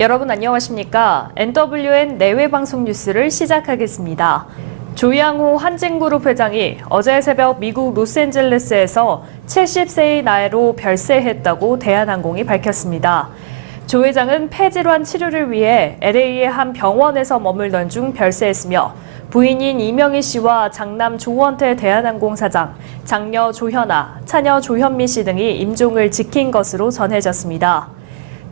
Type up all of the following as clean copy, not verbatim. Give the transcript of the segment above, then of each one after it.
여러분 안녕하십니까? NWN 내외방송 뉴스를 시작하겠습니다. 조양호 한진그룹 회장이 어제 새벽 미국 로스앤젤레스에서 70세의 나이로 별세했다고 대한항공이 밝혔습니다. 조 회장은 폐질환 치료를 위해 LA의 한 병원에서 머물던 중 별세했으며 부인인 이명희 씨와 장남 조원태 대한항공 사장, 장녀 조현아, 차녀 조현미 씨 등이 임종을 지킨 것으로 전해졌습니다.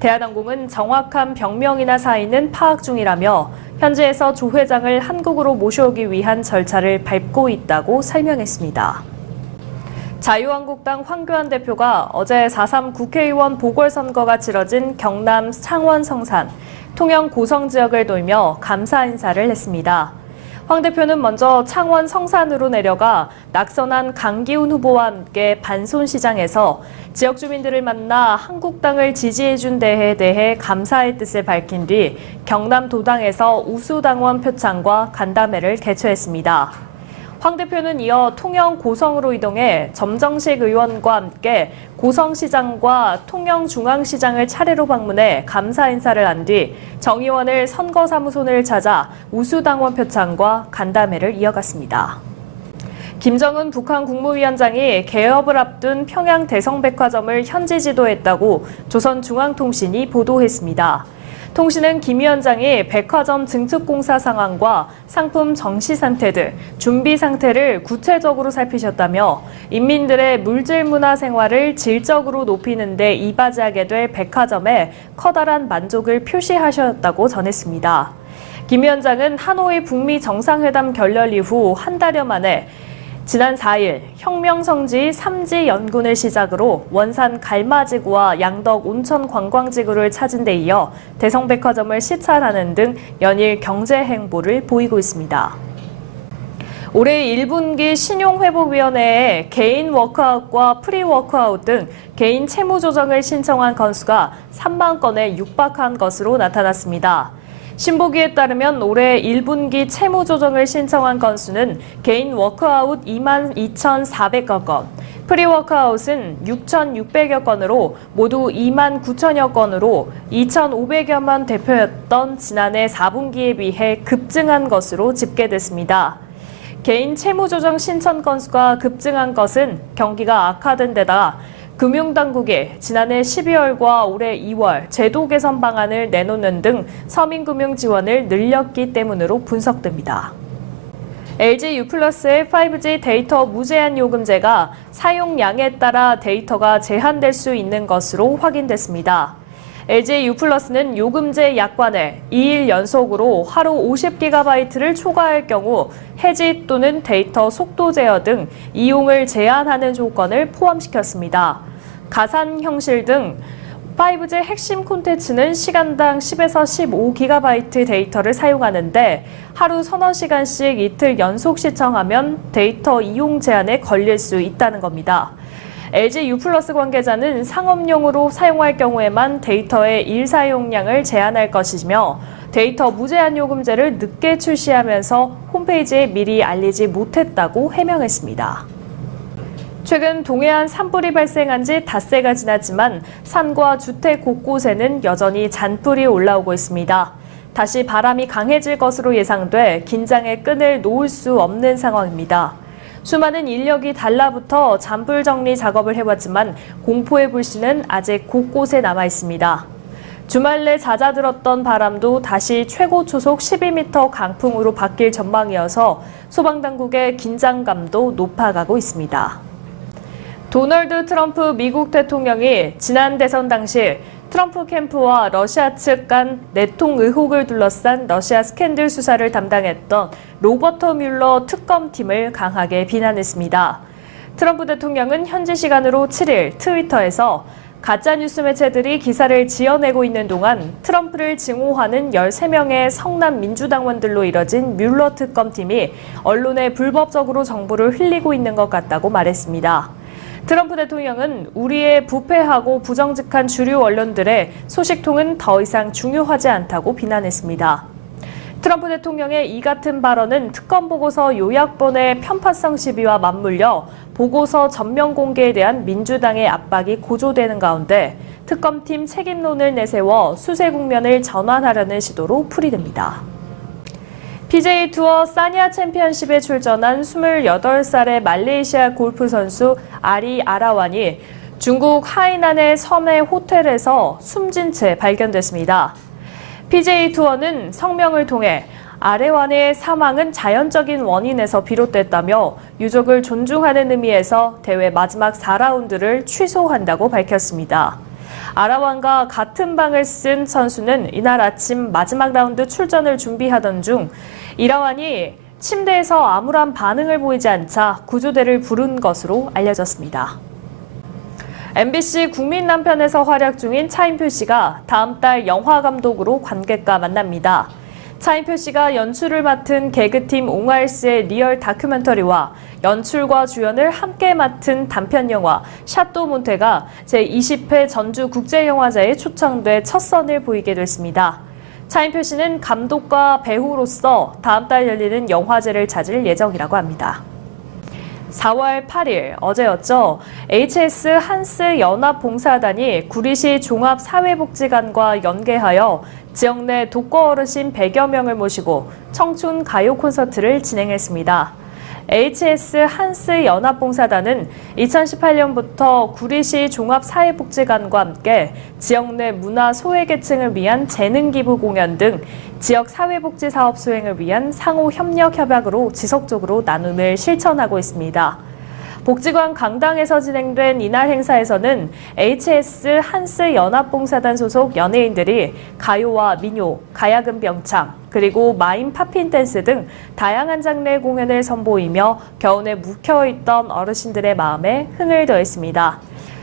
대한항공은 정확한 병명이나 사인은 파악 중이라며 현지에서 조 회장을 한국으로 모셔오기 위한 절차를 밟고 있다고 설명했습니다. 자유한국당 황교안 대표가 어제 4.3 국회의원 보궐선거가 치러진 경남 창원 성산, 통영 고성 지역을 돌며 감사 인사를 했습니다. 황 대표는 먼저 창원 성산으로 내려가 낙선한 강기훈 후보와 함께 반손시장에서 지역 주민들을 만나 한국당을 지지해준 데에 대해 감사의 뜻을 밝힌 뒤 경남 도당에서 우수당원 표창과 간담회를 개최했습니다. 황 대표는 이어 통영 고성으로 이동해 점정식 의원과 함께 고성시장과 통영중앙시장을 차례로 방문해 감사 인사를 한 뒤 정 의원을 선거사무소를 찾아 우수당원 표창과 간담회를 이어갔습니다. 김정은 북한 국무위원장이 개업을 앞둔 평양 대성백화점을 현지 지도했다고 조선중앙통신이 보도했습니다. 통신은 김 위원장이 백화점 증축공사 상황과 상품 정시 상태 등 준비 상태를 구체적으로 살피셨다며 인민들의 물질 문화 생활을 질적으로 높이는 데 이바지하게 될 백화점에 커다란 만족을 표시하셨다고 전했습니다. 김 위원장은 하노이 북미 정상회담 결렬 이후 한 달여 만에 지난 4일 혁명성지 3지 연군을 시작으로 원산 갈마지구와 양덕 온천 관광지구를 찾은 데 이어 대성백화점을 시찰하는 등 연일 경제 행보를 보이고 있습니다. 올해 1분기 신용회복위원회에 개인 워크아웃과 프리워크아웃 등 개인 채무 조정을 신청한 건수가 3만 건에 육박한 것으로 나타났습니다. 신보기에 따르면 올해 1분기 채무 조정을 신청한 건수는 개인 워크아웃 2만 2,400여 건, 프리워크아웃은 6,600여 건으로 모두 2만 9천여 건으로 2,500여만 대표였던 지난해 4분기에 비해 급증한 것으로 집계됐습니다. 개인 채무 조정 신청 건수가 급증한 것은 경기가 악화된 데다 금융당국이 지난해 12월과 올해 2월 제도 개선 방안을 내놓는 등 서민금융 지원을 늘렸기 때문으로 분석됩니다. LG U+의 5G 데이터 무제한 요금제가 사용량에 따라 데이터가 제한될 수 있는 것으로 확인됐습니다. LG U+는 요금제 약관에 2일 연속으로 하루 50GB를 초과할 경우 해지 또는 데이터 속도 제어 등 이용을 제한하는 조건을 포함시켰습니다. 가산 형식 등 5G 핵심 콘텐츠는 시간당 10에서 15GB 데이터를 사용하는데 하루 서너 시간씩 이틀 연속 시청하면 데이터 이용 제한에 걸릴 수 있다는 겁니다. LG U+ 관계자는 상업용으로 사용할 경우에만 데이터의 일사용량을 제한할 것이며 데이터 무제한 요금제를 늦게 출시하면서 홈페이지에 미리 알리지 못했다고 해명했습니다. 최근 동해안 산불이 발생한 지 닷새가 지났지만 산과 주택 곳곳에는 여전히 잔불이 올라오고 있습니다. 다시 바람이 강해질 것으로 예상돼 긴장의 끈을 놓을 수 없는 상황입니다. 수많은 인력이 달라붙어 잔불 정리 작업을 해왔지만 공포의 불씨는 아직 곳곳에 남아 있습니다. 주말 내 잦아들었던 바람도 다시 최고 초속 12m 강풍으로 바뀔 전망이어서 소방당국의 긴장감도 높아가고 있습니다. 도널드 트럼프 미국 대통령이 지난 대선 당시 트럼프 캠프와 러시아 측 간 내통 의혹을 둘러싼 러시아 스캔들 수사를 담당했던 로버트 뮬러 특검팀을 강하게 비난했습니다. 트럼프 대통령은 현지 시간으로 7일 트위터에서 가짜뉴스 매체들이 기사를 지어내고 있는 동안 트럼프를 증오하는 13명의 성남 민주당원들로 이뤄진 뮬러 특검팀이 언론에 불법적으로 정보를 흘리고 있는 것 같다고 말했습니다. 트럼프 대통령은 우리의 부패하고 부정직한 주류 언론들의 소식통은 더 이상 중요하지 않다고 비난했습니다. 트럼프 대통령의 이 같은 발언은 특검 보고서 요약본의 편파성 시비와 맞물려 보고서 전면 공개에 대한 민주당의 압박이 고조되는 가운데 특검팀 책임론을 내세워 수세 국면을 전환하려는 시도로 풀이됩니다. PJ 투어 사니아 챔피언십에 출전한 28살의 말레이시아 골프 선수 아리 아라완이 중국 하이난의 섬의 호텔에서 숨진 채 발견됐습니다. PJ 투어는 성명을 통해 아레완의 사망은 자연적인 원인에서 비롯됐다며 유족을 존중하는 의미에서 대회 마지막 4라운드를 취소한다고 밝혔습니다. 아라완과 같은 방을 쓴 선수는 이날 아침 마지막 라운드 출전을 준비하던 중 이라완이 침대에서 아무런 반응을 보이지 않자 구조대를 부른 것으로 알려졌습니다. MBC 국민 남편에서 활약 중인 차인표 씨가 다음 달 영화 감독으로 관객과 만납니다. 차인표 씨가 연출을 맡은 개그팀 옹알스의 리얼 다큐멘터리와 연출과 주연을 함께 맡은 단편 영화 샤또 몬테가 제20회 전주국제영화제에 초청돼 첫 선을 보이게 됐습니다. 차인표 씨는 감독과 배우로서 다음 달 열리는 영화제를 찾을 예정이라고 합니다. 4월 8일 어제였죠. HS 한스 연합봉사단이 구리시 종합사회복지관과 연계하여 지역 내 독거 어르신 100여 명을 모시고 청춘 가요 콘서트를 진행했습니다. HS 한스 연합봉사단은 2018년부터 구리시 종합사회복지관과 함께 지역 내 문화 소외계층을 위한 재능기부 공연 등 지역 사회복지 사업 수행을 위한 상호 협력 협약으로 지속적으로 나눔을 실천하고 있습니다. 복지관 강당에서 진행된 이날 행사에서는 HS 한스 연합봉사단 소속 연예인들이 가요와 민요, 가야금 병창, 그리고 마임 팝핀 댄스 등 다양한 장르의 공연을 선보이며 겨우내 묵혀있던 어르신들의 마음에 흥을 더했습니다.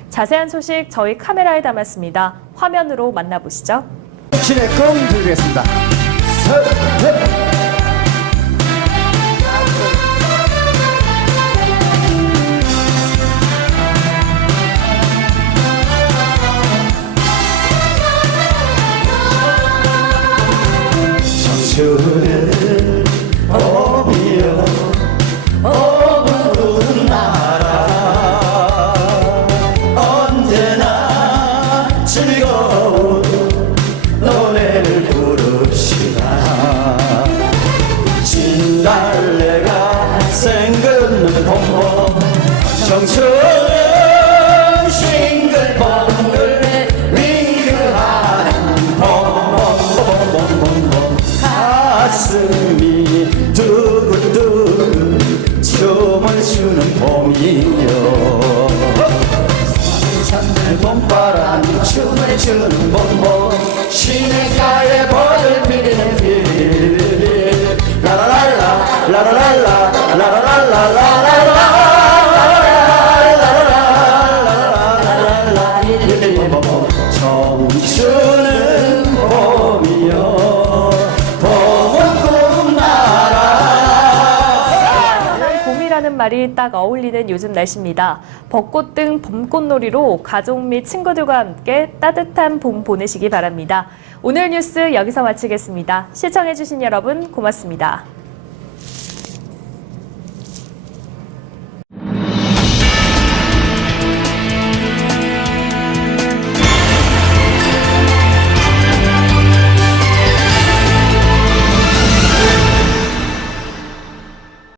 자세한 소식 저희 카메라에 담았습니다. 화면으로 만나보시죠. 신의 껌 드리겠습니다. 청춘은 봄이여 어부른 나라 언제나 즐거운 노래를 부릅시다. 진달래가 생긋는 봄봄 청춘은 싱글벙글 윙크하는 봄봄봄봄봄봄 가슴이 두근두근 춤을 추는 봄이요 봄바람 춤을 추는 봄봄 시냇가에 벌을 피리는 필 라라랄라 라라랄라 라라랄라 청춘은 봄이요 봄은 꿈나라. 봄이라는 말이 딱 어울리는 요즘 날씨입니다. 벚꽃 등 봄꽃놀이로 가족 및 친구들과 함께 따뜻한 봄 보내시기 바랍니다. 오늘 뉴스 여기서 마치겠습니다. 시청해주신 여러분 고맙습니다.